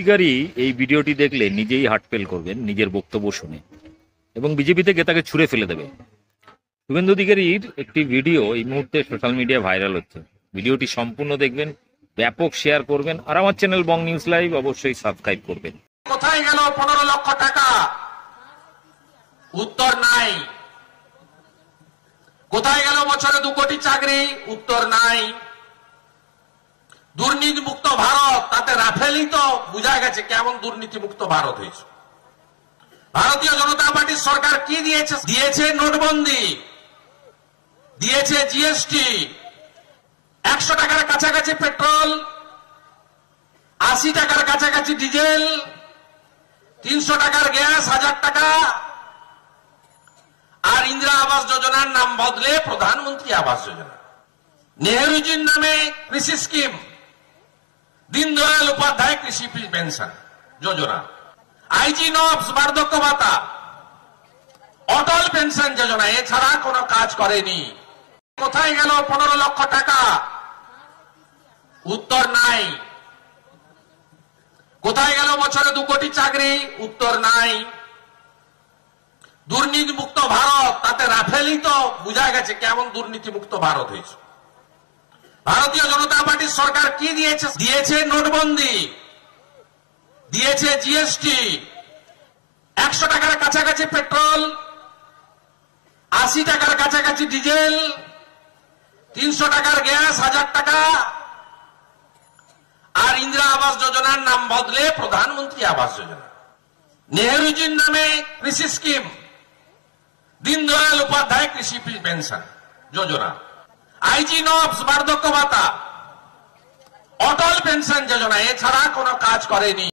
অধিকারী এই ভিডিওটি দেখলে নিজেই হার্ট ফেল করবেন নিজের বক্তব্য শুনে এবং বিজেপি থেকে তাকে ছুঁড়ে ফেলে দেবে। শুভেন্দু অধিকারীর একটি ভিডিও এই মুহূর্তে সোশ্যাল মিডিয়ায় ভাইরাল হচ্ছে। ভিডিওটি সম্পূর্ণ দেখবেন, ব্যাপক শেয়ার করবেন, আর আমার চ্যানেল বং নিউজ লাইভ অবশ্যই সাবস্ক্রাইব করবেন। কোথায় গেল 15 লক্ষ টাকা? উত্তর নাই। কোথায় গেল বছরে 2 কোটি চাকরি? উত্তর নাই। দুর্নীতি মুক্ত ভারত, তাতে রাফেলই তো বোঝা গেছে কেমন দুর্নীতি মুক্ত ভারত হয়েছে। ভারতীয় জনতা পার্টির সরকার কি দিয়েছে? দিয়েছে নোটবন্দি, দিয়েছে জিএসটি, 100 টাকার কাছাকাছি পেট্রোল, 80 টাকার কাছাকাছি ডিজেল, 300 টাকার গ্যাস, 1000 টাকা। আর ইন্দিরা আবাস যোজনার নাম বদলে প্রধানমন্ত্রী আবাস যোজনা। নেহরুজির নামে কৃষি স্কিম, দীনদয়াল উপাধ্যায় কৃষি পেনশন যোজনা, আইজি নবস বার্ধক্য ভাতা, অটল পেনশন যোজনা, এছাড়া কোনো কাজ করেনি। কোথায় গেল 15 লক্ষ টাকা? উত্তর নাই। কোথায় গেল বছরে 2 কোটি চাকরি? উত্তর নাই। দুর্নীতি মুক্ত ভারত, তাতে রাফেলই তো বোঝা গেছে কেমন দুর্নীতি মুক্ত ভারত হয়েছে। ভারতীয় জনতা পার্টির সরকার কি দিয়েছে? দিয়েছে নোটবন্দি, দিয়েছে জিএসটি, 100 টাকার কাছাকাছি পেট্রোল, 80 টাকার কাছাকাছি ডিজেল, 300 টাকার গ্যাস, 1000 টাকা। আর ইন্দিরা আবাস যোজনার নাম বদলে প্রধানমন্ত্রী আবাস যোজনা। নেহরুজির নামে কৃষি স্কিম, দীনদয়াল উপাধ্যায় কৃষি পেনশন যোজনা, আইজি নবস বার্ধক্য ভাতা, অটল পেনশন যোজনা, এছাড়া কোনো কাজ করেনি।